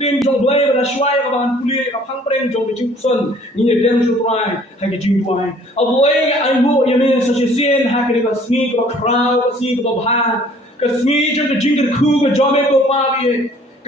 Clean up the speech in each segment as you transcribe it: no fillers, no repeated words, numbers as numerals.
tin jong blai ba shwai ka ban puli ka phang preng jong jing son ni ne dem shu trai ha ke jing twai a blai ai mo yame so chi sin ha ke ka sni ka crowd ka si ka ba ka sni jong jing ka khu ka jome ko pa bi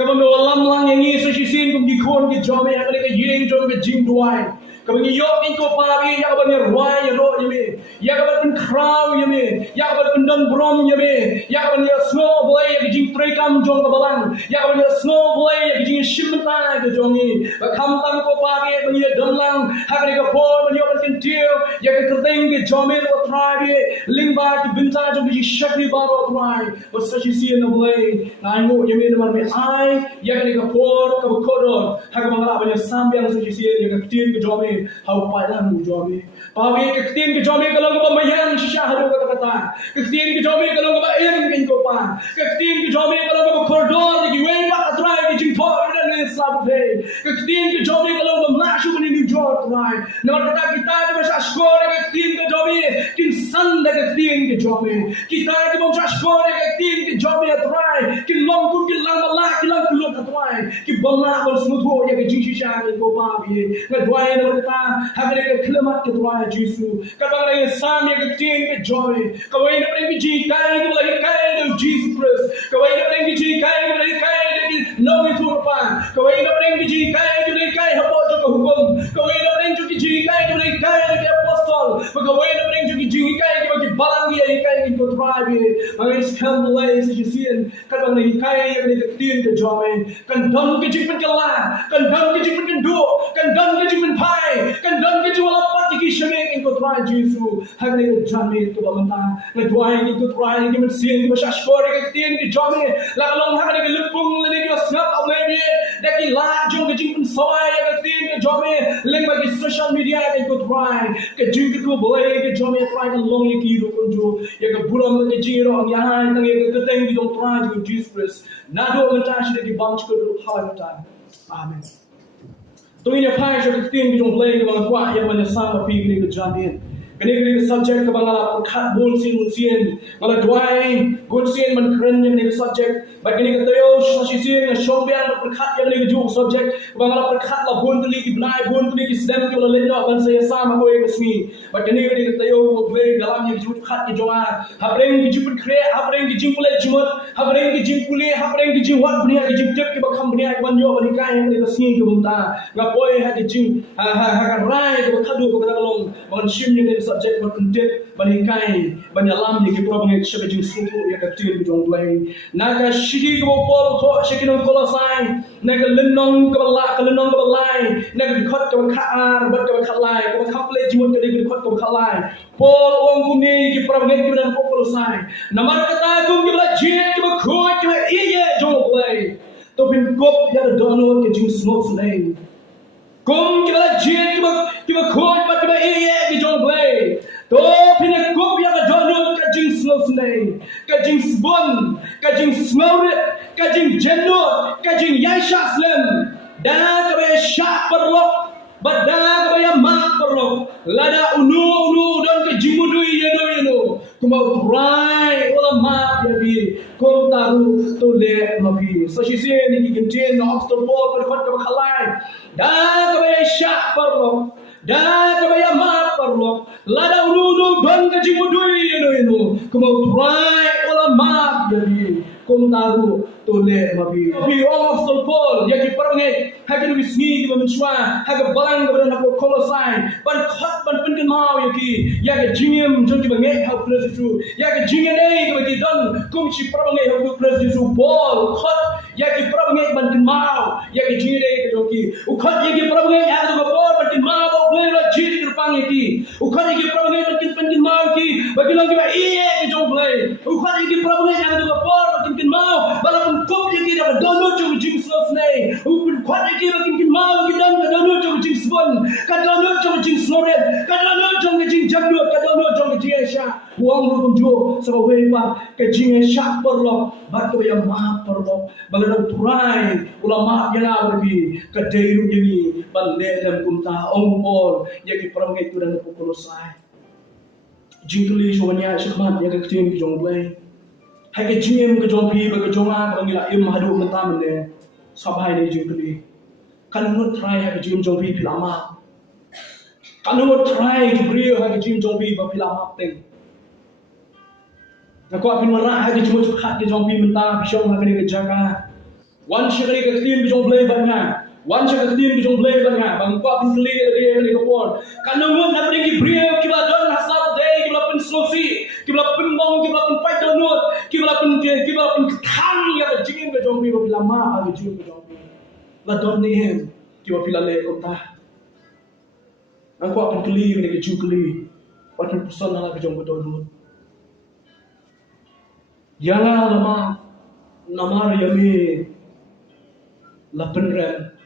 ka ba no lam lang yang so chi sin kum ki khon ki jome ha ke yeng jong ka jing twai ka ba ni yo in ko pa bi ya ba ne roi ya ro yame ya ka ba pen crowd yame ya ka ba pen don brom yame ya ka ba ne snow blai ya jing trai kam jong ka balang ya ka ba ne snow blai ya jing shim ta ka jong ni ba kham tam ko pa bi ba ni don lang ha ke ka po ba ni ba kin tiu ya ka teng ke jome ro trai bi ling ba ki bin ta jong ji shakri ba ro trai ba sa chi si na blai na mo yame na mar me ai ya ka por ka ko do ha ka ba ba ne sam bi sa chi si ya ka tin ke jome how padan mu jome pawi ke tin ke jome ka long ba mayan shisha haro ka kata ke tin ke jome ka long ba en kin ko pa ke tin ke jome ka long ba kordor ki wen ba atrai ki jing thor da ne sab the ke tin ke jome ka long ba ma shu ni ni jor trai no kata kita ke ba shkore ke tin ke jome kin san da ke tin ke jome kita ke ba shkore ke tin ke jome trai kin long ku kin lang la ki lang ku lo trai ki ba ma ba smut ho ya ke jing shisha ni ko pa bi na dwai na ta ha ke klimat ke trai jisu ka ba re sam ya ke tin ke jome ka wai na pre ji kai ke la kai de jesus christ ka wai na pre ji kai ke la kai de no ni tu pa ka wai na pre ji kai ke la kai ha po jo ka hukum ka wai na pre ji kai ke la kai de apostol ka wai na pre ji kai ke ba ki balang ya kai ke ko trai bi ma is kam lay se ji sin ka ba ni kai ya ke tin ke jome kan don ke ji pen ke la kan don ke ji pen do kan don ke ji pen pai kan don ke ji wala pat ki shame in ko trai jisu ha ke jame to ba manta na dwai ni ko trai ni men sin ba shash ko ke tin ke jome la long ha ke lupung le ni ko snap au le bi da ki la jong ke ji pen soai ya ke tin ke jome leng ba ki social media ke ko trai ke ji ke ko boy ke jome trai ke long ni ki ro ko jo ya ke buram ke ji ro ya ha tang ye ke teng ki dong trai ke jesus christ na do manta shi ke bang ko ro ha manta amen तो इन फाइ जो तीन की जो प्ले के बंग कुआ ये बने सांग पी के जाने कने के सब्जेक्ट के बंगला खा बोल सिन मला द्वाई बोल सिन मन करन ने के सब्जेक्ट बकने के तयो शशि सिन शोबियान पर खा ये के जो सब्जेक्ट बंगला पर खा ला बोल तली की बनाए बोल तली की स्लैम के ले लो बन से साम को एक स्मी बकने के तयो प्ले गलाम ये जो खा के जो हबरेंग की जिप क्रे हबरेंग की जिम प्ले जुमत हबरेंग की जिम पुले हबरेंग की जिम वाट बनिया की जिम टेप के बखम बनिया के बन यो बनी काय के स्मी के बुंता boy ha ke jing ha ka rai ko khadu ko ka long ban shim ni subject ban content ban kai ban alam ni ke problem ke shabe jing su ya ka tin jong play na ka shiki ko pol ko shiki no ko sai na ka lenong ko la ka lenong ko lai na ka khot ko kha ar bat ko kha lai ko kha play jimon ke ke khot ko kha lai pol ong ku ni ke problem ke dan ko sai na mar ka ta ku ke la je ke ba kho ke ye jong play to bin kop ya dono ke jing smoke name Kum kita kita khoj bat kita ye ki jong play to phine kup ya ka donut ka jing slow snay ka jing sbon ka jing smore ka jing jennot ka jing yaisha slam da ka be sha perlok bada ka be ma perlok lada unu don ke jimudu ye no kuma try wala ma ya bi kom taru to le ma bi so shi se ni ki gin no after ball per khot ka khalai da ka be sha perlok da ka be ma perlok lada unu don ke jimudu ye no kuma try wala ma ya bi kom taru to le ma bi after ball ya ki parnge ha ki bi sni ki ban shwa ha ka balang ka ban ko kolosai ban khot ban pin kan mau ya ki ya ka jingem jong ki bangai ha plus tu ya ka jingem nei ki ki don kum chi parnge ha plus tu ball khot ya ki parnge ban kan mau ya ka jingem nei ki jong ki u khot ya ki parnge ya ka ball ban kan mau bo play la jit ki pang ki u khot ya ki parnge ban kan mau ki ba ki long ki ba ye ki jong play u khot ya ki parnge ya ka ball ban kan mau balapun kop ya ki da dono jong jing slow nei u khot ya ki ba kin mau ki dan ka dono jong jing spon ka dono jong jing snoret ka dono jong jing jamdo ka dono jong jing sha wang lu jo sa we ba ka jing sha perlo ba ko ya ma perlo bagada turai ulama ya na bi ka deiru ni ban le lem kum ta ong pol ya ki param ngai tu dan ko ko sai jing tu li jo nya shikmat ya ka tin ki jong blai hai ka jing ka jong pi ba ka jong a ba ngi la im hadu mata men le sabai ni jingkli. Kan ngut try ha jim jombi pilama. Kan ngut try to brio ha jim jombi ba pilama teng. Aku apin marah ha jim khat ke jombi menta bishong ha ke jaga. Wan shikari ke tin bijong play banya. Wan shikari tin bijong play banya. Bang ko apin kli ke dia ke kapor. Kan ngut na bring brio kibla don hasab day kibla pin snosi. Kibla pin mong kibla pin fight donut. Kibla pin thang ya jim ke jombi ba pilama ha jim ke jombi. La don ni hem kiwa pila le kota. Aku akan keli ke keju keli. Patin pesan ala ke jom betul. Yang lama namar yami la penren.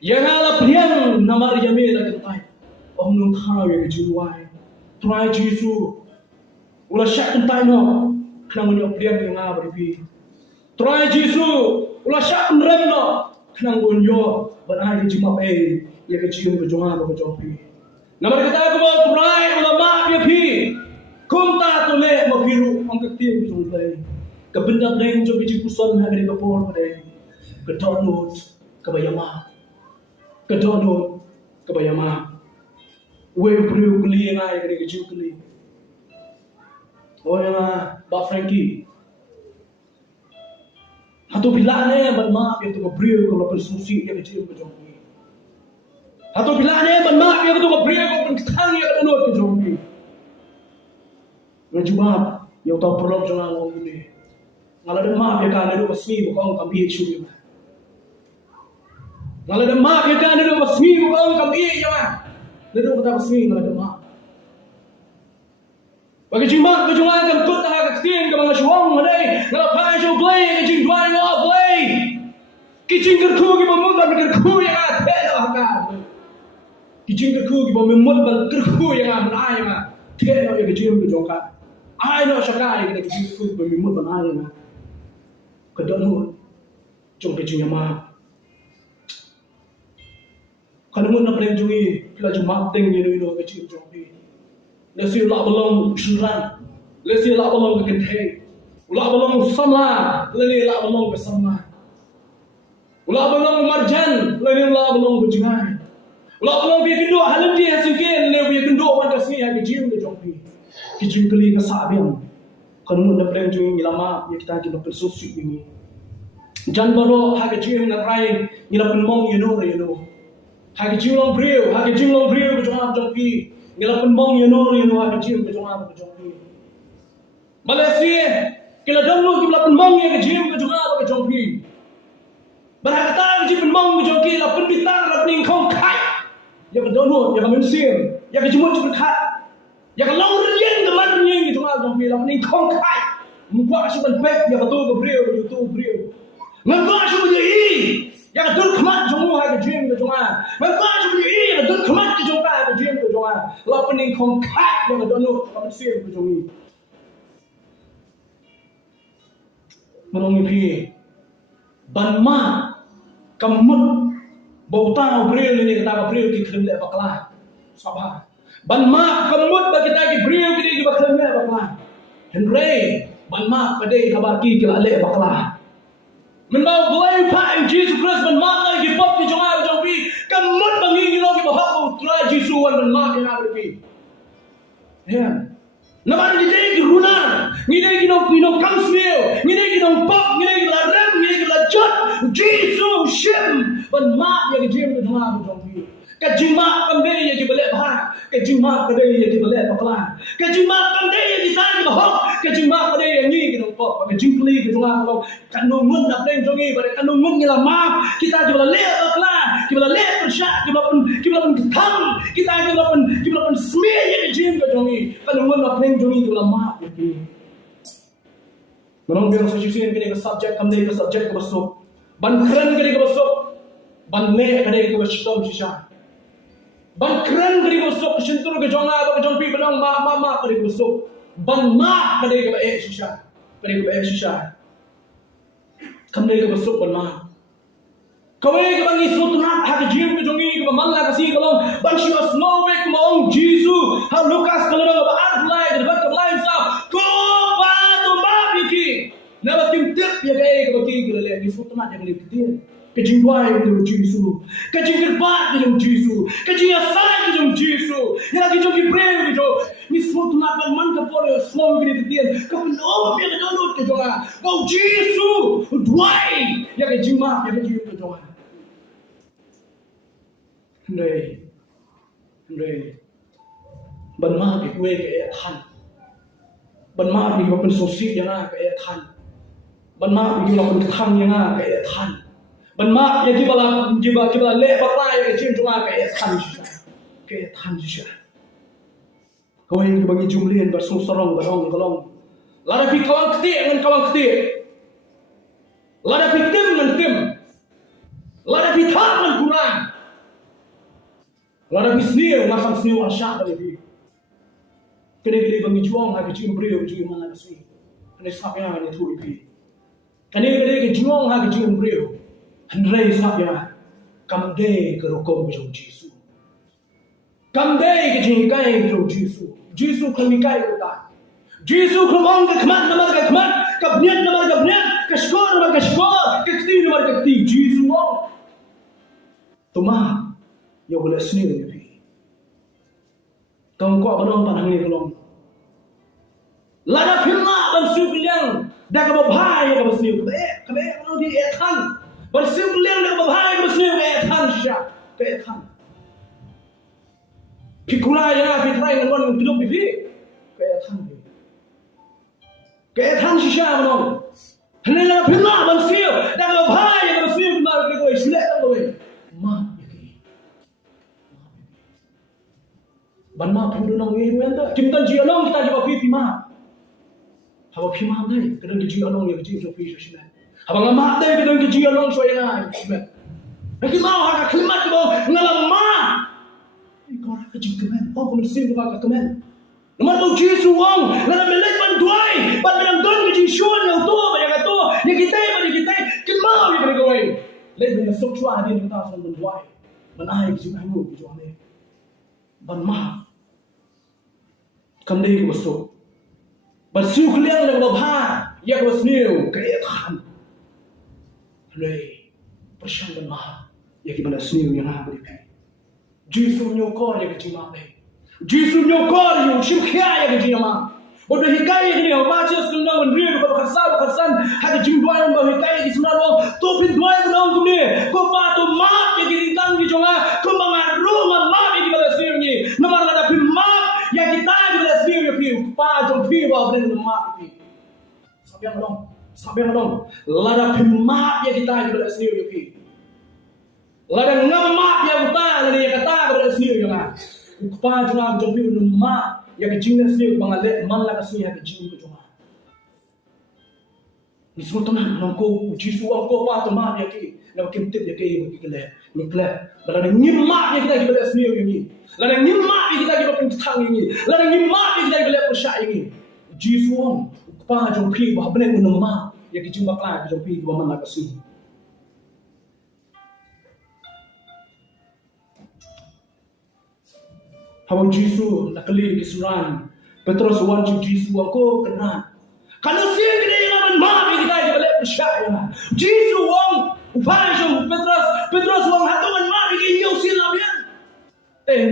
Yang la priang namar yami la ketai. Om nung khaw ke keju wai. Try Jesu. Ula syak ketai no. Kenang nyok priang yang berpi. Try Jesu. Ula syak penren no. Kenang gonyo banai ke jima pe ya ke cium ke jonga ke jompi namar kata ko try ulama pe phi kumta to le mo phiru ong ke tim jong le ke benda deng jo ke kuson ha ke por pare ke donut ke bayama ke donut ke bayama we priu kuli ngai ke ju kuli oh ya ba Frankie Hatu bila ne ban ma ke to brio ko la susi ke chim ko jompi. Hatu bila ne ban ma ke to brio ko ban thang ya no ko jompi. Ngajuma yo to problem jona ngom ni. Ngala de ma ke ka ne do basmi ko kam bi chu ni. Ngala de ma ke ka ne do basmi ko kam bi ya. Ne do ta basmi ngala de ma. Bagi jimat ke jungan kan tut tengah ketin ke mga syuang madai ngala pai show play ke jing dwai wa play ki jing kerku ki bamut ban kerku yang ada haka ki jing kerku ki bamut ban kerku yang ada ai ma the no ke jing ke jongka ai no shakai ke jing kerku ki bamut ban ai ma ke donu jong ke jing ma kalau mun na prem jungi kila jumat teng ni no ke jing jong ni Lesi la belong syuran, lesi la belong ke kenthe, la belong sama, lesi la belong ke sama, la belong marjan, lesi la belong ke jangan, la belong ke kendo halim dia hasilkan, lesi kendo wan kasih yang kejim ke jompi, kejim keli ke sabiam, kalau mun dapat jumpa lama, ya kita kita bersusi ini, jan baru hak kejim nak rai, nila penmong you know, hak kejim long brio ke jangan jompi. Ngila penbong ya nur ha kejim ke jonga ke jompi. Malaysia kila donglu kila penbong ya kejim ke jonga ke jompi. Berhakata kejim penbong ke jompi la penbitar la pening kong kai. Ya ke donglu ya ke mensin ya ke jemut berkat. Ya ke long rien ke man rien ke jonga ke jompi la pening kong kai. Mukwa asu ban pek ya ke tu ke brio ke tu brio. Ngakwa asu dia i ya ke dur khamat jomu ha kejim ke jonga. Ngakwa asu dia i ya ke dur khamat ke jonga ke jim ke jonga. La pening kong kai yang dono manusia ke jongi. Menongi pi ban ma kamut bau tau bril ni kata bril ki krim le bakla. Sabah. Ban ma kamut bagi kita ki bril ki di bakla le bakla. Henry ban ma kadai kabar ki kila le bakla. Men mau boleh pai Jesus Christ ban ma lagi pop ki jonga jombi kamut bangi lo ki bahak utra Jesus wan ban ma ki na berpi. Ya. Nama ni dia ki runa, ni dia ki no kamsmil, ni dia ki no pop, ni dia ki la rem, ni dia ki la jot. Jesus shim ban ma ya ki jim jonga jombi. Ka jima kamde ya ki bale bah, ka jima kade ya ki bale bakla. Ka jima kamde ya ki tan bahok, ka jima kade ya ni ki no pop, ka jimpli ki jonga lo. Kanu mun na pleng jongi bare kanu mun ni la ma, kita jula le bakla, kita le persyak, kita pun thang, kita pun smear ya ki jim ka jongi. Kanu mun na pleng jongi jula ma ya ki. Menong biang solution kini ke subject kamde ke subject ke besok. Ban keren kini ke besok. Ban le kade ke besok shisha. Ban keren kini ke besok sentur ke jonga ke jompi benang ma kade ke besok. Ban ma kade ke shisha. Kade ke shisha. Kamde ke besok ban ma. Kau ke bangi sutuna hak jim ke jongi ke malla kasih kalau ban shia snow back maong Jesus. Ha Lukas kalau ba art light the back of life sa. Ko ba to ma biki. na tim tip ya gay ka bagi ka le ni futna ya le kitin ka jingwai ka jong Jisu ka jingirbat ka jong Jisu ka jingasai ka jong Jisu ya ka jong brave ka jong ni futna ka man ka por small ka kitin ka no ya ka jong ka jong go Jisu dwai ya ka jingma ya ka jing ka jong Andre ban ma bi we ke than ban ma bi ko so si yang a ke than ban ma bi ko thang yang a ke than ban ma ya ki bala le ba la ya ke chim chunga ke than sha ko yin bagi jumlien bar so sarong barong kolong la da pi kawang kti ngan kawang kti la da pi tim ngan tim la da pi thak ngan kurang Lada bisniu ngafang sniu asyak dari bi. Kene gele bangi juang ha kecim brio ju mana kasih. Kene sapya ne thu bi. Kene gele ke juang ha kecim brio. Handrai sapya kam de ke rokom ju Jisu. Kam de ke jing kai ju Jisu. Jisu khami kai ta. Jisu khomong ke khmat namar ke khmat, ka bniat namar ke bniat, ka skor namar ke skor, ka kti namar ke kti Jisu ong. Tuma ya boleh sendiri ni. Tong ko abang panang ni kolong. Lada firma ban siu keliang dah ke bahai ya ke siu ke orang di ethan. Ban siu keliang dah ke bahai ke siu ke ethan sya ke ethan. Pikula ya pitrai ngon hidup di ke ethan. Ke ethan sya abang. Hendak firma ban siu dah ke bahai ya ke siu mar ke koi selek tak koi. Ma ban ma pun nong ye wen ta kim tan ji along kita jawab pi ma hawa pi ma dai kadang ji along ye ji jo pi shi na hawa ngama dai kadang ji along so ye na ki ma ha ka klimat bo ngalam ma ko ra ka ji kemen ko sim ba ka kemen nomor tu Jisu wong ngala melek ban duai ban bilang don ke ji shuan yang tu ba yang tu ye kita kin ma ye ka goi le ben sok chua dia ta son ban duai ban ai ji ai mu ji ane ban ma kam dei ko so ban siu kliang le ba bha ya ko sniu ke than le persyang ban ma ya ki ban sniu yang ha beri Jisu nyokor ya ke ma dei Jisu nyokor yu shim khia ya ke ma bodo hikai ni ho ba chi sung na ban ri ko khasan ha ke jing dwai ba hikai ki suna ro to pin dwai ba nong tu ni ko pa to ma ya ki tang ki jonga ko ba nga ru ma ya ki ba sniu ni nomor la da pin ma ya kita juga sendiri piu pa jom piu ba bren ma pi sabiang dong lada pima ya kita juga sendiri piu lada ngama ya kita lada ya kata juga sendiri ya pa jom piu ma ya ke jing sendiri bangale man la kasih ya ke jing ko joma ni semua tanah nongko Jisu ko pa to ma ya ki na kim tip ya ke ni kle lada ngima ya kita juga sendiri ni lada ngima ya kita juga pentang ini lada ngima ya kita juga persya ini Jisu pa jom pi ba bne ko ma ya ki jing ba kla jom pi ba man la kasih Habang Jisu nak kelir ke suran Petrus wancu Jisu aku kena kalau siang kena yang ma kita je boleh percaya Jisu wong upaya Petrus wong hatungan ma kita nyau sin labian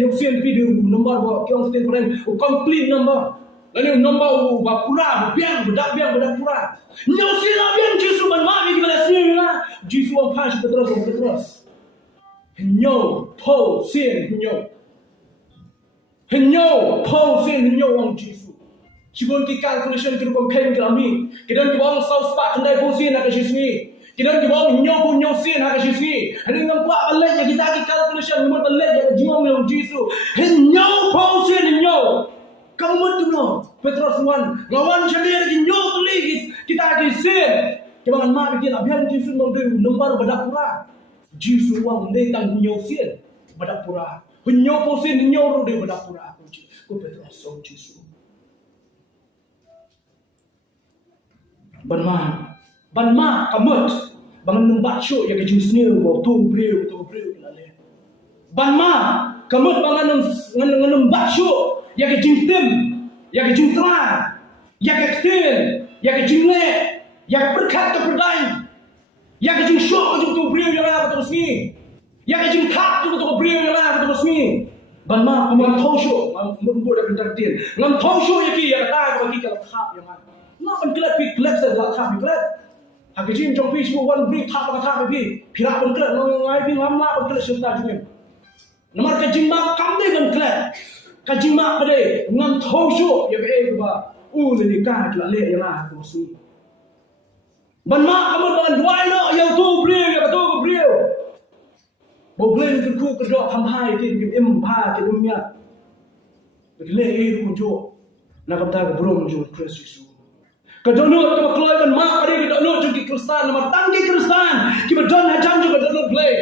nyau sin video nombor ba kiong sin friend complete number lalu nombor ba pura biang bedak pura nyau sin labian Jisu man ma kita boleh sin Jisu wong pas Petrus nyau po sin nyau Henyo, Paul sin henyo wang Jisu. Cibon ki calculation kira compare kami. Kita di wang south part kendai pun sin nak Jisu ni. Kita di wang henyo pun henyo sin nak Jisu ni. Hari ngam kuat balik yang kita ki calculation ngam balik yang jiwang wang Jisu. Henyo Paul sin henyo. Kamu tu no. Petrus wan, lawan jadi lagi henyo tu lagi kita ki sin. Kebangan mak kita biar Jisu mau dia nombor badak pura. Jisu wang dia tang henyo sin badak pura. Henyo posin henyo ro de badak pura ko Petrus so Jisu ban ma kamut bangan numbat syo ya ke Jisu bo tu breu lale ban ma kamut bangan numbat syo ya ke jingtim ya ke jingtra ya ke ktin ya ke jingle Yang berkat keperdain. Yang kejing syok kejing tu beriau yang lah terus ni. Yang kejing tak tu beriau yang lah terus ni. Banma ngam thau syok membuat dah bentar tin. Ngam thau syok yaki yang kata bagi kalau tak yang lah. Nak ben kelat pi kelat saya lah tak pi kelat. Hak kejing jong pi semua wan beri tak kata pi. Pira ben kelat ngai pi ngam nak ben kelat serta juga. Nomor kejing mak kam deh ben kelat. Kejing mak bade ngam thau syok yang ba. Ni ka kelat le yang lah terus ni. Banma kamu dengan dua no yang tu beriau yang tu beriau. Boleh ku kedok thamhai ke impha ke dunia. Le ku jo na kata ke burung jo Kristus. Kadonot ke kloi ban ma ari kadonot jo ki Kristan ma tanggi Kristan ki badon hajan jo kadonot blay.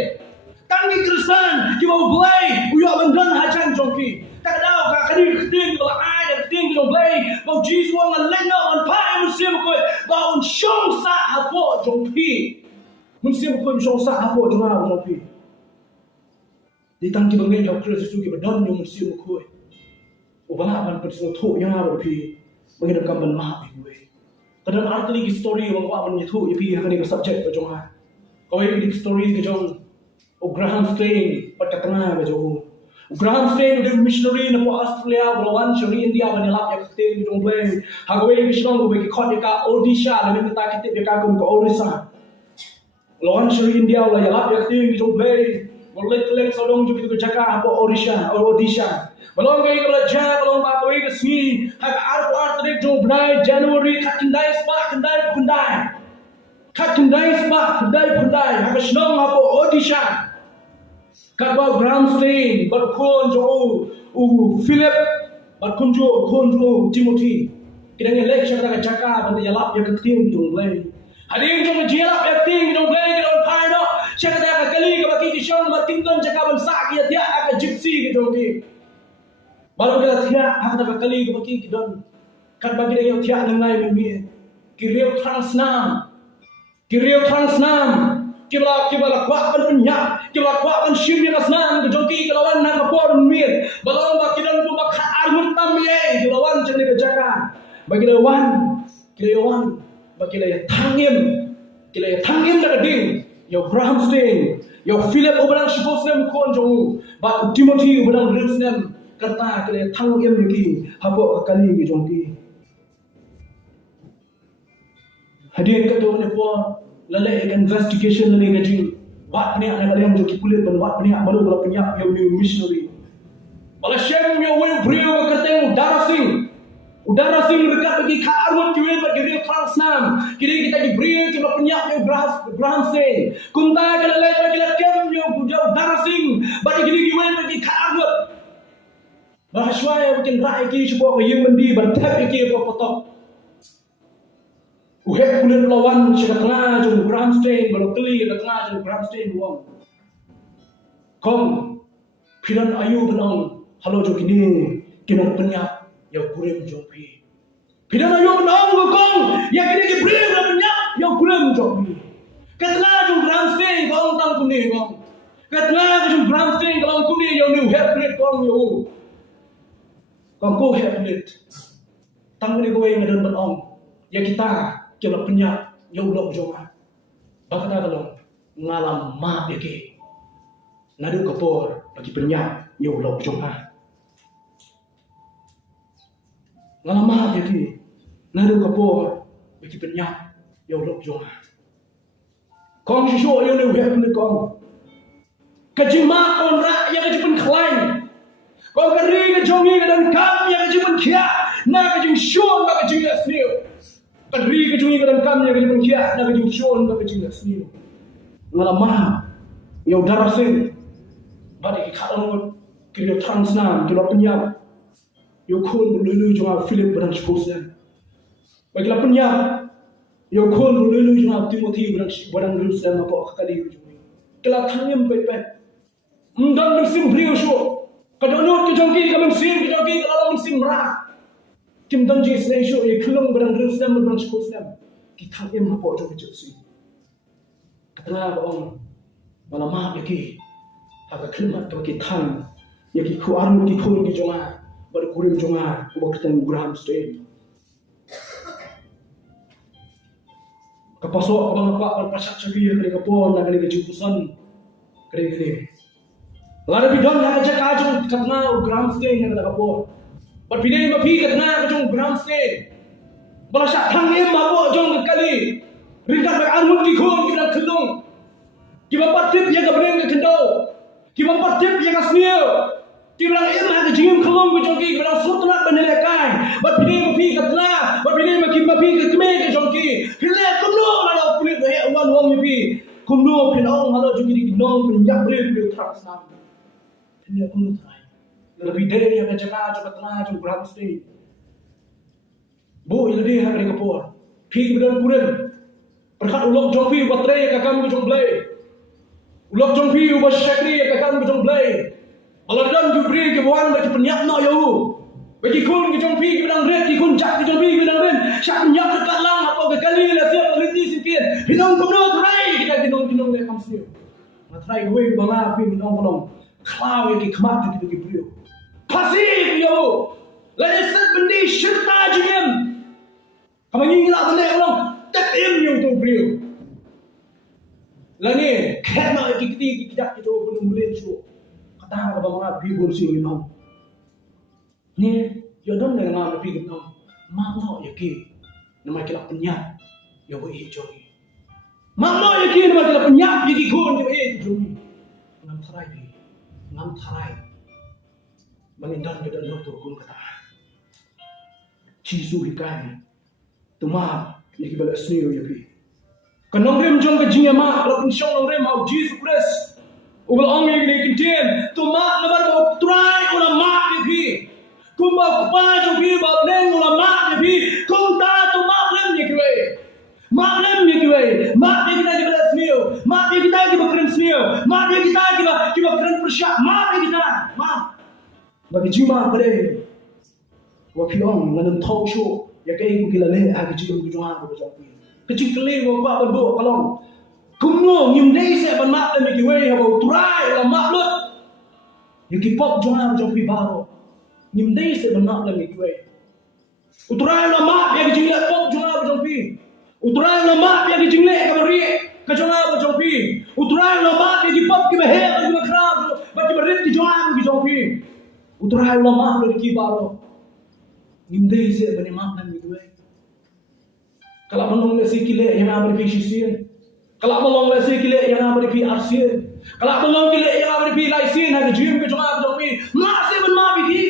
Tanggi Kristan ki mau blay uyo bandon hajan jo ki. Kadau ka kadi khting ko ai da khting jo blay. Mau Jesus wang lenno on pai musim ko ba on shong sa hapo jo pi. Musim ko shong sa hapo jo ma jo pi. Di tangki bangai jauh Kristus juga berdan yang mesti mukui. Ubah akan persoalan tu yang ada pi mengenai kamban maaf gue. Kadang arti lagi story orang kau akan nyetu pi akan ini subjek berjumpa. Kau ini story kejong. Graham Stein pada tengah kejong. Graham Stein udah missionary nak Australia belawan Syria India banyak yang kete kejong play. Hagwe missionary gue bagi kau dekat Odisha dan kita kita dekat ke Odisha. Belawan Syria India lah yang yang kete kejong play. Boleh sodong juga itu jaga apa Odisha. Belum kaya kalau jaga belum apa kaya kesini. Hak arp dek jom berai Januari kat kendai spa kendai. Kat kendai spa kendai. Hak senang apa Odisha. Kat bawa Graham Stein berkon jo Philip berkon jo Timothy. Kita ni lek syakta jaga benda yalap yang keting jom lay. Hadir jom jelap yang keting jom lay kita pai no. Saya kata kali ke bagi kisah bertingkan cakap bensak dia dia akan gypsy gitu ni. Baru kita dia akan kali ke bagi kita kan bagi dia dia nengai mimi. Kiriau transnam. Kibla kuat penyak. Kibla kuat shimmi asnam ke joki kelawan nak kapor mir. Balong bagi kita tu bak armut tamye kelawan jadi kejakan. Bagi dia wan bagi dia tangim dah ding. Yo Graham Stein, yo Philip obalang shibosnem kon jong, ba Timothy obalang rimsnem kata kele thang em ki habo kali ki jong ki. Hadir kato ne po lale investigation lale gaji. Wat ni ana kalian jo ki kulit ban wat ni baru kalau penyak yo new missionary. Bala shem yo we brio kateng Udara sing dekat bagi karun kiwe bagi real transnam. Kiri kita di brio kita penyak yo Graham Stein. Kunta kala lai bagi kem yo udara sing bagi kiri kiwe bagi karun. Bahaswaya bikin rai ki sebuah yang mendi bantap ki apa potok. Uhek kulit lawan sila tengah jom Graham Stein baru keli kita tengah jom Graham Stein wong. Kong piran ayu benong halo jo kini kena penyak yang kurem jopi. Pidana yang menang kong yang kini diberi banyak yang kurem jopi. Katla jom Graham Stein kong tang kuni kong. Katla jom Graham Stein kong kuni yang new head plate kong yo. Kong ko head plate. Tang kuni ko yang ada menang. Yang kita kena penyak yang ulok joma. Bakata kalong ngalam ma yake. Nadu kapor bagi penyak yang ulok joma. Ngalamat ya ki, naru kapor bagi penyak yang ulok joma. Kong sisyo yang ni weh ni kong. Kajima kon rak yang kajipan klain. Kong kari kajongi kadang kam yang kajipan kia. Na kajing syon ba kajing asniu. Kari kajongi kadang kam yang kajipan kia. Na kajing syon ba kajing asniu. Ngalamat yang darah sing. Badi kalong kiri transnam kilo penyak. Yo kon lulu juma Philip berang sekolah. Bagilah penyak. Yo kon lulu juma Timothy berang Jerusalem apa kali juma. Kelat hanyam pepet. Mendang bersim brio show. Kadonot kejongki kami sim kejongki kalau bersim merah. Kim danji senai show ye kelong berang Jerusalem berang sekolah. Kita hanyam apa jom kejongsi. Katanya orang malam maaf lagi. Agak kelmat bagi tang. Yaki kuaru di pun di joma. Berkurim jonga waktu Graham Stein. Kapasok abang apa pasyak cagi kali kapon nak kali kejumpusan kali. Lada bidon nak kerja kajung katna gram stay nak kata kapon. But pinai mapi katna kajung gram stay. Balasyak tangim mabuk jong kali. Rindak bak anut di khun kita kelung. Kita patip yang kebereng ke kendau. Kita patip yang kasniu. Kita bilang imah ke jingim kelung ke jongki. Kita bilang sutrat benelekai. But pinai mapi katna. But pinai mapi ke kemeh ke jongki. Pilih kumno lalu kulit leher uan wong mapi. Kumno pinong lalu jongki di kinong penyak beri beri terak senang. Pilih kumno terai. Lebih dari yang kejaga juga tengah jong gram stay. Bu ini dia hari kapur. Pi bedan kuren. Perkat ulok jongpi batre kakam ke jong blay. Ulok jongpi ubah syakri kakam ke jong blay. Aladan jubri ke buan bagi penyak no yahu. Bagi kun ke jongpi ke bedang red ki kun jak ke jongpi ke bedang red. Syak penyak dekat lang apa ke kali lah siap meliti sikit. Pinong kumno terai kita kinong le kam siu. Na terai gue ke banga pi minong kolong. Klau yang ki kemat kita ki brio. Pasif yahu. Lain set bendi syirta jingem. Kamu ingin lah benda orang tak yang tu beliau. Lani kena kita belum boleh show. Kata apa bang abi kursi ni mau. Ni yodom ni ngam abi kita mau ya ki. Nama kita penyap ya boleh jogi. Mau ya ki nama kita penyap ya ki kun ya boleh jogi. Ngam tharai. Menindan ke dalam tu kun kata. Cisu hikai. Tuma ni kibala sniu ya pi. Kanong rem jong ka jinga ma la kun shong rem au Jesus Christ. Ubal ong ni kinten tuma nabar ko try ula ma ni pi. Kumba pa jo pi ba neng ula ma ni pi. Kum ta tuma rem ni kiwe. Ma rem ni kiwe. Ma ni kita kibala sniu. Ma ni kita kibala krem sniu. Ma ni kita kibala krem persyak. Ma ni kita. Ma. Bagi jima pada wakiong nanam talk show. Ya kaya kila le ha kecil ku juang ku jauh. Kecil kele ku ba berdo kalong. Kumno ngim dei se ban mak le mi we ha try la mak lut. Ya ki pop juang jauh pi baro. Ngim dei se ban mak le mi we. Utrai la mak ya kecil le pop juang jauh pi. Utrai la mak ya kecil le ka beri ka juang jauh pi. Utrai la mak ya ki pop ki behe ki makrab ba ki berit ki juang ki jauh pi. Utrai la mak le ki baro. Nimdei se bani mak nan gitu eh. Kalau menong le se kile yang abri pi sisien. Kalau menong le se kile yang abri pi arsien. Kalau menong kile yang abri pi laisien ha jim ke joma to pi. Mak se ban mak biki.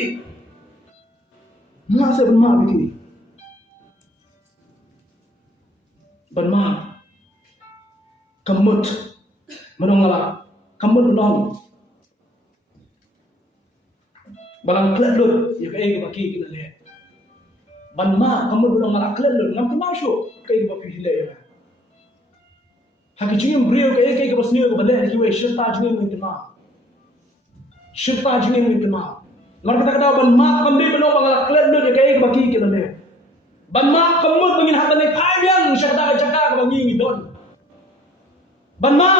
Mak se ban mak biki. Ban mak kemut menong ala kemut menong. Balang klet lut ya ke baki kita le. Ban ma kamu belum ngalak kelelun ngam kemau syo kai ba pi le ya ha ki jim brio kai ba sniu ba le ki we shirta jing min kema mar kata kata ban ma kam be belum ngalak kelelun kai ba ki kita le ban ma kamu bangin hata le pai yang shirta jaga ba ngi don ban ma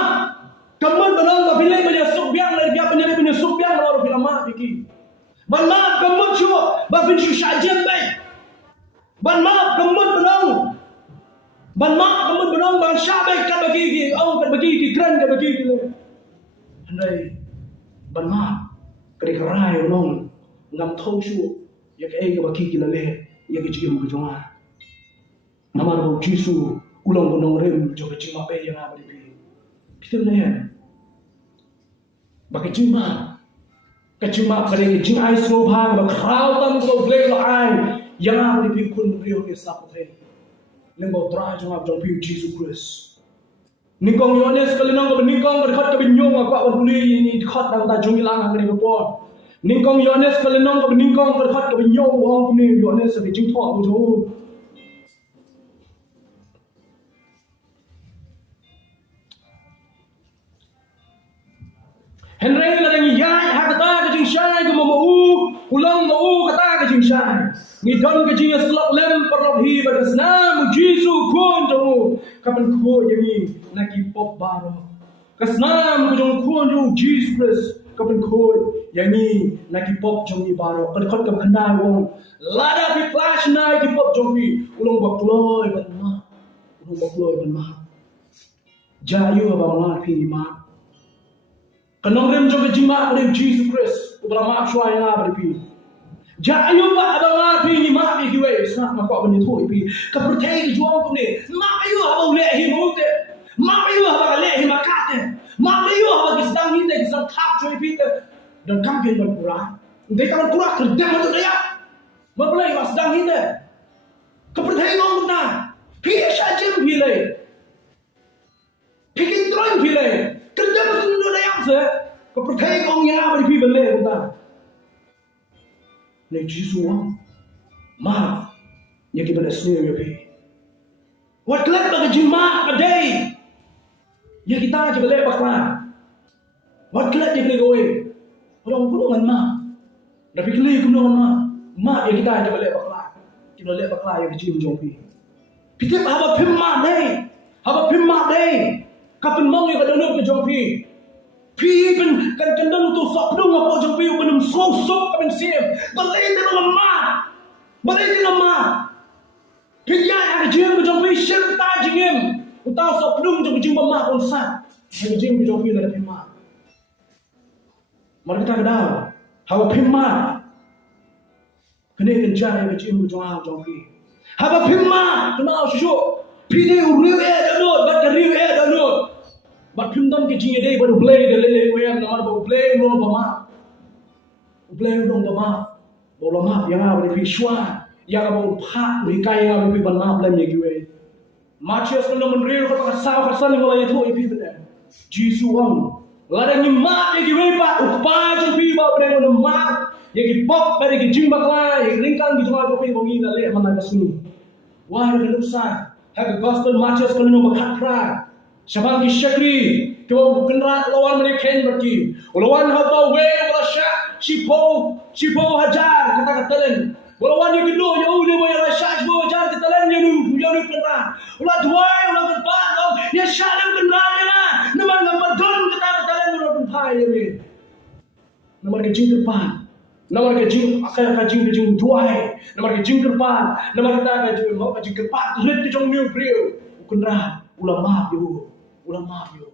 kamu belum ba bile ba suk biang le dia punya suk biang lo pi lama ki ban ma kamu syo ba bin shu shajem bai. Ban mak kemut benong. Ban mak kemut benong bang syabai kan bagi ki au kan bagi ki kran kan bagi ki le. Andai ban mak kare karai benong ngam thau shu ya ke ga bagi ki le ya ke jim ko jonga. Namar bo jisu ulong benong rem jo ke jima pe yang abri pi. Kita le. Bagi jima kecuma kare ki jing ai so bha ba khrau tam ko ble lo ai. Yang apa dipikul beliau ke sapre lembau terakhir jawab jawab Jesus Christ nikong Yohanes kali nang nikong berkat kebinyong aku berbuli ini dekat dalam tajung hilang angin kepor nikong Yohanes kali nang nikong berkat kebinyong orang ini Yohanes sebagai jingtok aku jauh Henry ladang yai hakata ke jing syai ke mau ulang mau kata ke jing syai Ngidon ke jing selok lem perlok hi bagas nam Jisu kun jamu kapan ko yami naki pop baro kasnam ko jong kun ju Jesus Christ kapan ko yami naki pop jamu baro kad kad kam khandai wong lada pi flash nai ki pop jamu ulong bak loy ban ma Humbok ban ma. Jayu ba ma pi ma. Kanong rem jong jima rem Jesus Christ. Ubra ma shwa ya ba pi. Jayu ba ma pi ni ma pi kiwe sa ma ko ban ni thoi pi. Ka protei juang ko ni. Ma ayu ha le hi mo te. Ma ayu ha le hi ma ka te. Ma ayu ha kisang hi te kisang thap choi pi te. Dan kam ken ban pura. Ndai ka ban pura kerdang ma tu ya. Ma play ba sedang hi te. Ka protei ngong ta. Pi sha chim pi le. Pikin tron pi le. Kerja mesti dulu dah yang se. Kau percaya kau yang apa di beli kita? Nih Yesus maaf. Ya kita dah sendiri ya pi. Wat kelak bagi jemaat kadai. Ya kita aja beli bakla. Wat kelak je beli kowe. Orang pun mah. Tapi keli pun mah. Mak ya kita aja beli bakla. Kita beli bakla ya kecil jom pi. Kita apa pemah deh. Apa pemah deh. Kapan mong yang kadang ke jom pi. Pi ben kadang tu sok dong apa jom pi ben sok kapan siap. Balai tu lemah. Balai tu lemah. Pi ya ada jeng ke jom pi serta jengem. Utau sok dong jom jeng lemah pun sat. Jeng ke jom pi ada pemah. Mari kita kedal. Hawa pemah. Kena kencang ke jeng ke jom pi. Hawa pemah. Kenal susu. Pi ni uriu danut, bat riu danut. Bat pimdan ke jinge dei baru play de lele wem namar baru play ulong bama. Play ulong bama. Ulong ma yang ada pi shwa, yang baru pha ni kai yang pi ban ma play ye giwe. Matius kono men riu ko ka sa ka san ngala ye tho pi bene. Jisu wang. Lada ni ma ye giwe pa upa je pi ba bene kono ma. Ye gi pop bere gi jing bakla, ye ringkang gi juma ko pi bongi na le mana kasni. Wah de nusa. Have gospel marches kono no bakatra. Shabang ki shakri to kenra lawan mene ken berki. Lawan haba we wala sha chipo hajar kata katalen. Lawan ni kedo ya ule we la sha chipo hajar katalen yanu kenra. Ula duai ula kebat dong ya sha le kenra ya. Namar gambar don kata katalen ula pun phai ye. Namar ke jing kepat. Namar ke jing akai ka jing duai. Namar ke jing kepat. Namar kata ka jing mau ka jing kepat let ke jong new brio. Kenra ula maaf yo. Ulang maaf yo.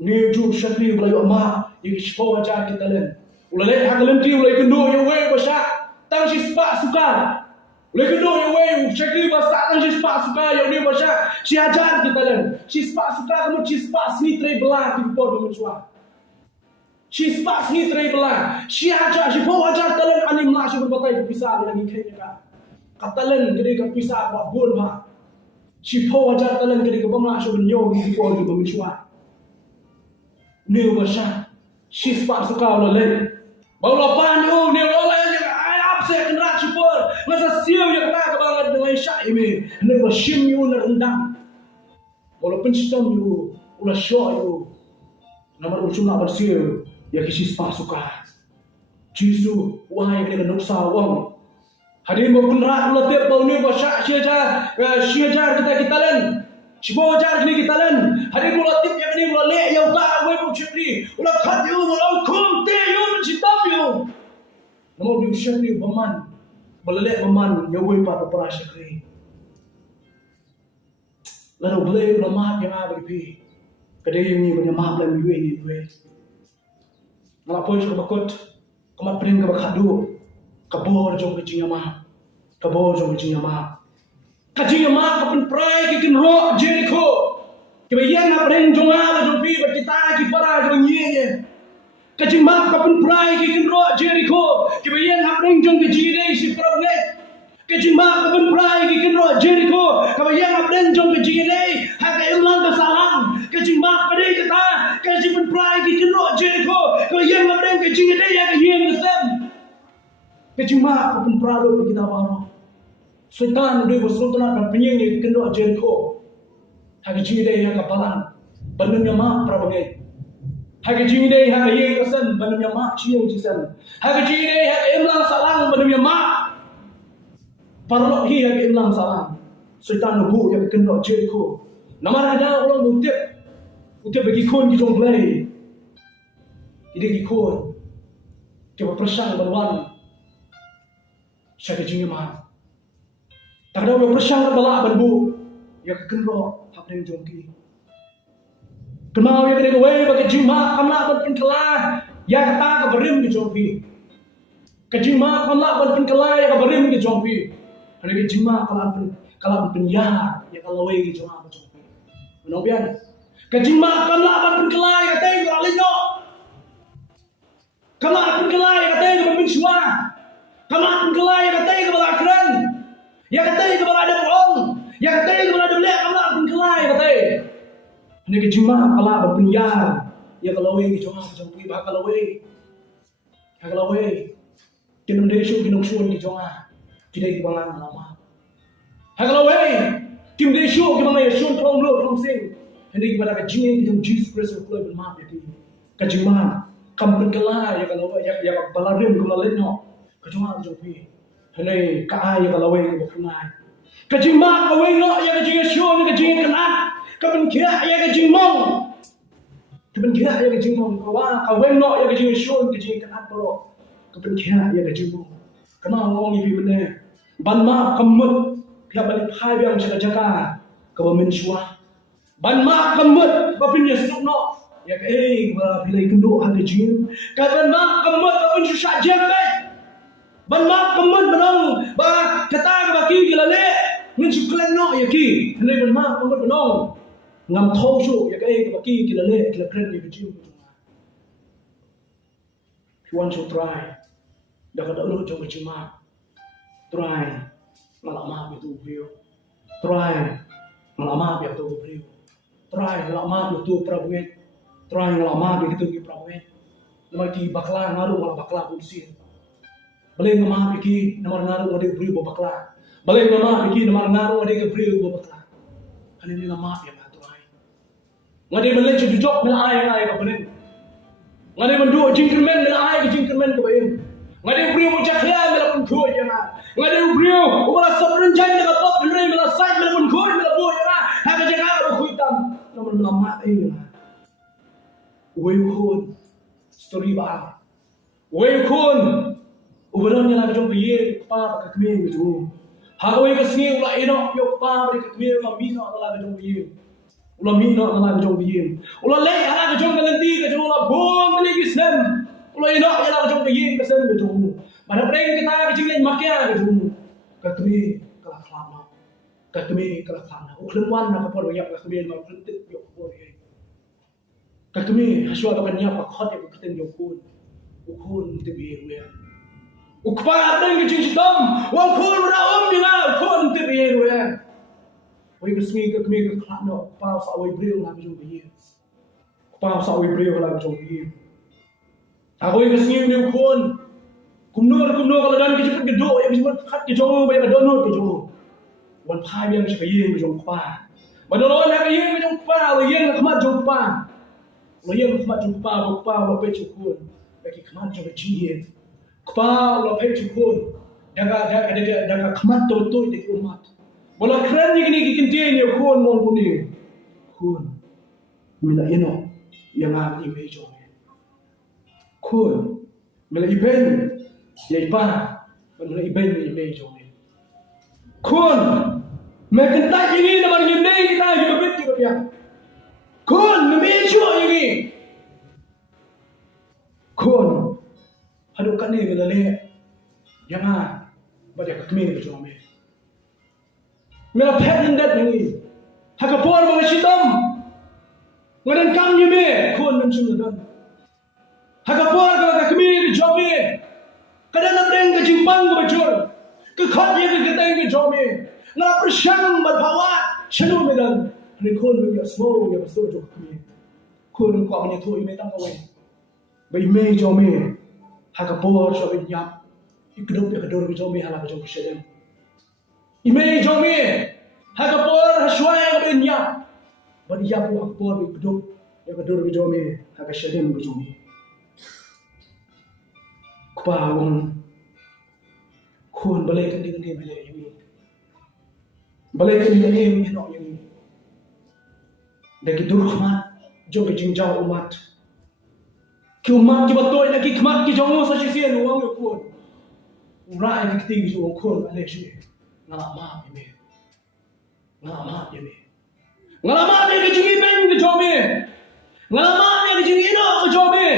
Ni ju shakri ula yo ma ye chipo hajar katalen. Ula le hakalan ti ula kendo yo we basa tang si spa suka. Ula kendo yo we shakri basa tang si spa suka yo ni basa si hajar katalen. Si spa suka kamu si spa ni tre belah di pod mencuat. Si spa ni tre belah. Si hajar chipo hajar katalen ani mla si berbatai pisah lagi kayaknya ka. Katalen gede ka pisah ba bol ba. Chipo hajar talan kadi ko bamla so nyo di ko di bamiswa. Neu basha. Shispa suka ola le. Baula pan o neu ola ai upset kena chipo. Ngasa siu yang ta ka bangat dengan sya ime. Neu bashim yu na rendang. Ola penstam yu, ola sho yu. Namar ucuna bersiu ya ki shispa suka. Jisu wahai kena nuksa wang. Hadir mau kenrat ulah tiap bau ni basah syajar kita len, cibo jar kita len. Hadir ulah tiap yang ni ulah leh yang tak awak pun cipri, ulah kat you ulah kum te you citam you. Namun di cipri beman, belelek beman ya awak pada para cipri. Lalu belai ulah maaf yang apa di kedai ini punya maaf dalam dua ini dua. Ngapoi kebakut, kemat pering kebakadu. Kabor jong kecing ma. Kabor jong kecing ma. Kecing ma kapan prai kikin ro Jericho. Kebayan na pren jong ala jong pi berkita ki para jong nye. Kecing ma kapan prai kikin ro Jericho. Kebayan na pren jong kecing dei si progne. Kecing ma kapan prai kikin ro Jericho. Kebayan na pren jong kecing dei haka ilang kasalang. Kecing ma kadai kita kecing prai kikin ro Jericho. Kebayan na pren kecing dei haka yeng kesem. Kecuma pun perlu kita baru. Sultan dia bersultan dan penyeng kendo Jericho. Hagi jingde yang kapalan, bandungnya mak prabangai. Hagi jingde hagi ye kesan bandungnya mak cium cisan. Hagi jingde hagi imlang salang bandungnya mak. Parlo hi hagi imlang salang. Sultan nubu yang kendo Jericho. Nama ada orang utip bagi kon di jong play. Ide di kon. Kita persang berwan. Saya kecingnya mah. Tak ada orang persang balak banbu. Ya kenro. happening jongki. Kenal yang dia kawai bagi jima kamla berpenkelah ya kata keberim ke jongki. Kejima kamla berpenkelah ya keberim ke jongki. Ada kejima kalau berpenyar ya kalau wei ke jongki. Menobian. Kejima kamla berpenkelah ya kata yang alino. Kamla berpenkelah ya kata yang berpensuah. Kamla berpenkelah ya kata yang berakhiran. Ya kata yang berada bohong. Ya kata yang berada belak kamla berpenkelah ya kata. Ini kejima kalau berpenyar, ya kalau wei jongki bah kalau wei, kinum desu kinum suun ki jonga, kita di bangang lama. Kalau wei, kim desu kita mai suun tolong lo tolong sing, ini kita kejima kita Jesus Kristus kulai bermaaf ya ki, kejima kampun kelai ya kalau ya balarim kalau leno, kejima jongki, ini kai ya kalau wei berpunai, kejima kawai lo ya kejima suun kejima kena. Kapan kira ya kejimong, kapan kira ya kejimong, kawan no ya kejimong shon kejimong kan apa kapan kira ya kejimong, kenal orang ini benar, banma kemut, pihak balik hai yang jaga kawan mensuah, banma kemut, bapin ya seduk no, ya bila ikenduk ada jim, kapan ma kemut bapin susah jembe, banma kemut menang, bah kata baki gila le, mensukulan no ya ki, hendak banma kemut menang. Ngam thau su ya kai ka ki kila le kila kren ni bijim if you want to try da ka da lu jo bijima try malama itu view try malama itu view try malama itu prabuet try malama itu ki prabuet nama ki bakla ngaru wala bakla pulsin bale nama ki nama ngaru ade view bakla bale nama ki nama ngaru ade view bakla ani nama ya Ngadi melaju duduk melai ka benin. Ngadi menduk jingkermen melai ke jingkermen ke bayin. Ngadi brio mujakla melapun ko jana. Ngadi brio ubala sabren jan ka pop melai melasai melapun ko melabu jana. Ha jaga ko hitam. Namun lama ini. Wayukun story ba. Wayukun ubala ni la jong biye pa ka kme ngu. Ha ko ka sni ula ino yo pa ka kme ma mi no la jong biye. Ulah mina ala jong biyim. Ulah leh ala jong galenti ke jong ulah bom ni kisem. Ulah ina ala jong biyim ke sen ke jong. Mana preng kita ke jing makia ke jong. Katmi kala klama. Katmi kala klama. Uklem wan na kapor yak katmi ma printit yo kapor ye. Katmi haswa ka kanya pa khot ye kuten yo kun. Ukun te biye we. Ukpa preng ke jing dom. Wang kun ra ni na kun te biye we. Wei kesmi ke kemi ke kelak no, pau sa wei brio lah jong biye. Pau sa wei brio lah jong biye. Aku wei kesmi ni ukun. Kumnur kalau dan ke gedok ya bisma khat ke jong bai ke donot ke jong. Wan phai yang se ye ke jong pa. Badolon ha ke ye ke jong pa, le ye ke khmat jong pa. Le ye ke khmat jong pa, bo pa bo pe chukun. Bagi khmat jong jiye. Kpa lo pe chukun. Daga khmat to de umat. Bola keren ni kikintin ya kun mong kuni kun mila ino yang ang image kun mila iben ya ipa mila iben ni image kun mekinta ini naman hindi kita hibabit kita ya kun image ini kun haduk kan ni mila le yang ang badak kami ni jome Mela pet indat ni. Hakapor mga sitam. Ngadan kam ni me kon nam sumudan. Hakapor ka kami ni jomi. Kada na breng ka jimpang ka bajor. Ka khot ye ka gatay ka jomi. Nga persyang madhawa chanu medan. Ni kon mi asmo ya baso jo kami. Kon ko amanya to ime tang away. Bai me jomi. Hakapor so binyap. Ikdop ya kador bi jomi hala ka jomi shedem. Imei jomi, hakapor hashwai kabenya, bani yapu hakapor bikduk, ya kadur bijomi, hakashadim bijomi. Kupawon, kun balai kan dengan dia balai ini, balai kan dengan dia ini nak ini. Daki dur khmat, jo bijingjau umat. Ki umat ki batoi daki khmat ki jongo sa sisian uang kun. Urai ki tinggi jo kun alek sini. Ngamak maaf ini, ngamak maaf ini. Ngalamat dia ke jingi ben ke jome. Ngalamat dia ke jingi ino ke jome.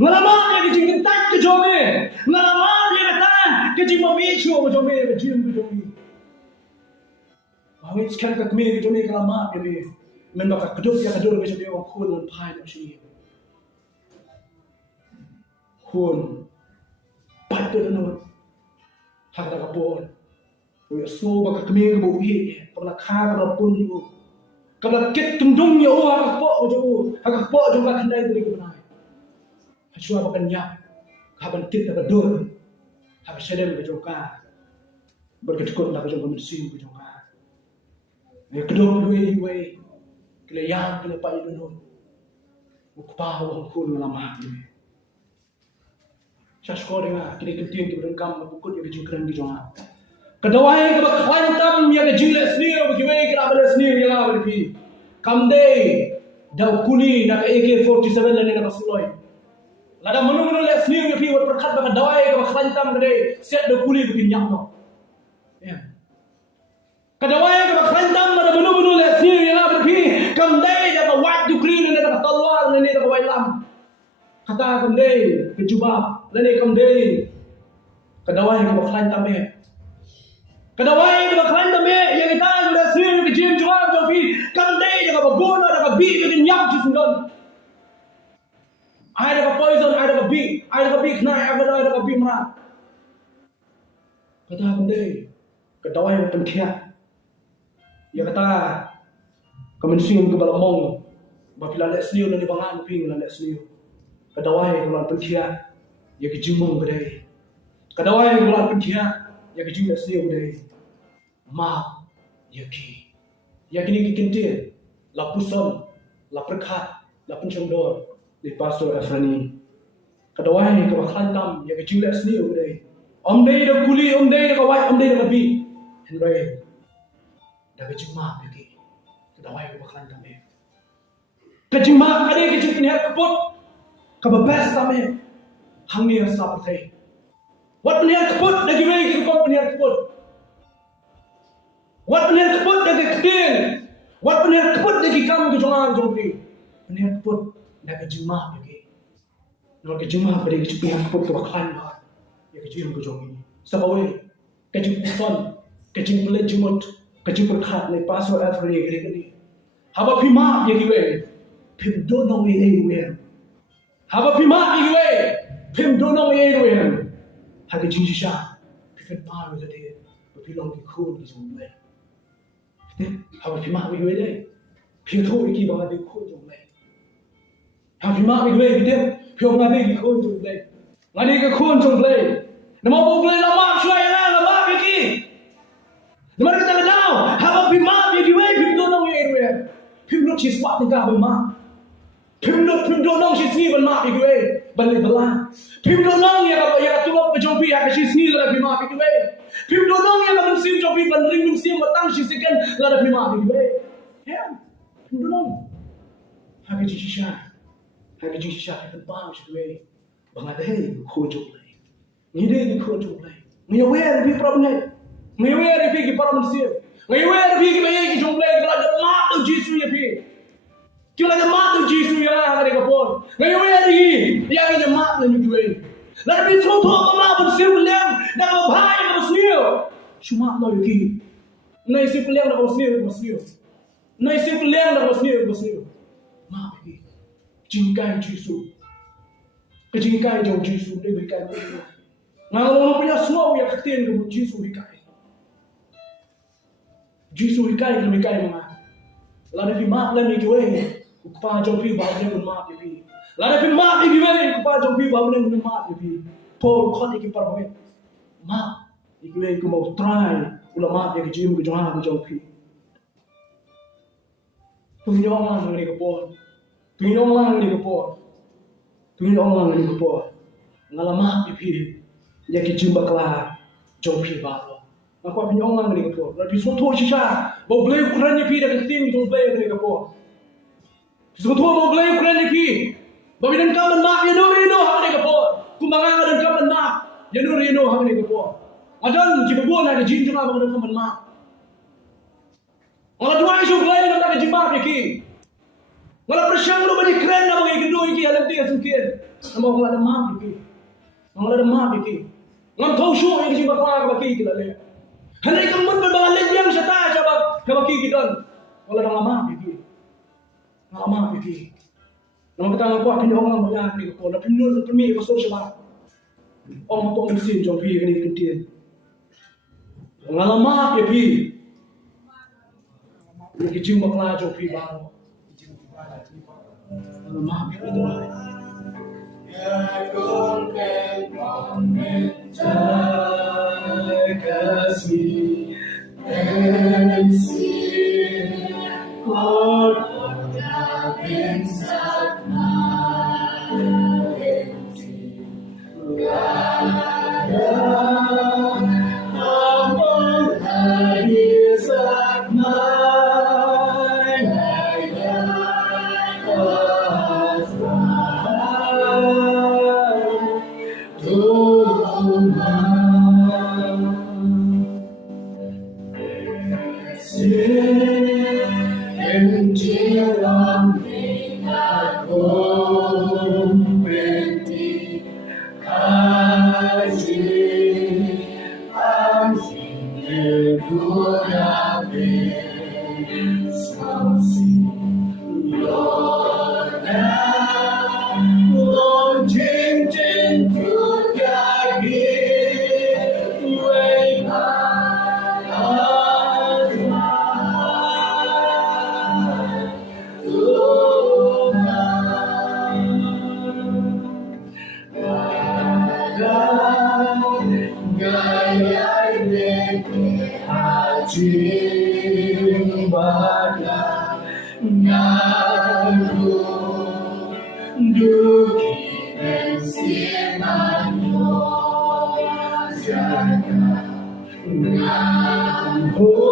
Ngalamat dia ke jingi tak ke jome. Ngalamat dia ke tan ke jingi mamichu ke jome ke jingi ke jome. Bahawa sekarang ke kami ke jome ngalamat dia. Men baka kedut ya kedut ke jome orang kun on pai nak sini. Kun pat tu nut. Hak dah kapon. Oi so baka kami ke buhi. Pernah kah pernah pun you. Kalau kita tundung ya orang kapok juga kendai dari kebenaran. Hacua makan nyak, kapan kita berdur, habis sedem berjoka, berkecukup nak berjoka mesin berjoka. Ya kedua dua, kena yang kena pai dulu, ukpah orang kun lama ni. Saya sekolah dengar, kini kentiin kita berengkam, bukut yang kejengkeran berjoka. Kedua yang kita khantam yang kejilat sendiri, bagaimana kita berada sendiri yang apa ni? Kamde, dah kuni nak AK-47 dan nak suloi. Lada menu let sendiri yang pergi berkat bagi kedua yang kita khantam kedai, set dah kuni bikin yang no. Kedua yang kita khantam ada menu let sendiri yang apa ni? Kamde dah white Ukraine dan nak talwar dan nak white lam. Kata kamde kejubah, dan kamde kedua yang kita khantam ni. Kedua yang kita khantam ni yang kita sudah sendiri kejim jawab tapi kamde dah berguna dah bi bikin yang susun. Ada poison, ada bi kena, ada bi merah. Kata kamde kedua yang penting. Ya kata kemensian ke balamong bapila let sendiri dan dibangun ping let sendiri. Kedua yang penting ya kejimong kedai. Kedua yang penting ya kejim let sendiri kedai. Ma yaki yakini kikintir la puson la perkhat la pencondor di pastor Efrani kedua ni ke khantam ya ke jingla sni udai omdei da kuli omdei da kawai omdei da bi henry da ke jingma bagi kedua ke khantam e ke jingma ade ke jingin hat kapot ka best tame hamni sa pathai wat niat kapot da giwei ke kon niat kapot. Wat benar keput dari kedil, wat benar keput dari kamu kejongan jompi, benar keput dari jemaah lagi. Nol kejemaah dari kejupian keput kebakaran bah, ya kejupian kejongi. Sebabnya kejupian, kejupian jemut, kejupian kat ni pasal Afrika ni. Haba pima ya giwe, pim donong ye giwe. Haba pima ya giwe, pim donong ye giwe. Hagi jinsha, pim paru jadi, pim long kikun kisumai. Haba pima bagi deh, piatu iki bawa di kau jomleh. Haba pima bagi deh, piau ngadi di kau jomleh. Ngadi ke kau jomleh. Nama boleh nama cuai nama bagi. Nama kita tahu, haba pima bagi deh, pim donong ye, pim lo ciswat ni kah pima. Pim donong cisni bermak bagi deh, balik belah. Pim donong ya tulok berjumpi ya cisni lah pima bagi deh. Pim donong yang akan sim jobi bandring sim matang sisikan lada pima bagi. Ya, pim donong. Hagi jisha kan pam sih. Bangadai khojo lagi. Ngide khojo lagi. Ngawer bi problem. Ngawer bi ki problem sih. Ngawer bi ki bayi ki jomble lada mat tu jisu ya bi. Kila lada mat tu jisu ya lah hari kapon. Ngawer bi ya lada mat tu jisu. Lalu bisro tu apa bersih ulang, dah berbahaya bersih. Cuma nak lagi, naik sih ulang dah bersih, naik sih ulang dah bersih. Mak lagi, jingkai jisu, kejingkai jauh jisu dia berikan dia. Ngalau punya semua yang ketin kemudian jisu berikan. Jisu berikan mana? Lalu di mak lalu jual, upah jauh pi bahagia pun mak pi. Lalu mak iki wei kepada jompi babne mun mak iki. Paul khot iki parwe. Mak iki wei ku mau try ulama iki jim ku jangan ku jompi. Tunyong ni ko Paul. Tunyong ni ko Paul. Tunyong ni ko Paul. Ngalama iki ya ki jim bakla jompi babo. Aku tunyong ni ko Paul. Lalu soto shisha. Bo blei Quran iki dak tim tu blei ni ko Paul. Soto bo blei Quran iki. Babi dan kaman mak ya nurino hamne kapor. Kumanga dan kaman mak ya nurino hamne kapor. Adan ki bebuan ada jin juga bang dan kaman mak. Ngala dua isu lain nak ada jibab iki. Ngala persyang lu bani keren na bagi kedua iki alam dia sukir. Nama ngala ada maaf iki. Ngala ada maaf iki. Ngam tahu syuk yang jibab ka bagi kita le. Hanai kamun berbang lebiang syata coba ka bagi kita. Ngala ada maaf iki. Ngala maaf iki. Nama kita ngaku akan orang banyak ni ko na pinul permi ko so syaba. Ông tôi mình xin cho phi cái này tiền ngala maaf ya phi những cái chim bạc la cho phi bao ngala maaf ya itu lah ya con ken con men kasih en si con đã bên sát Oh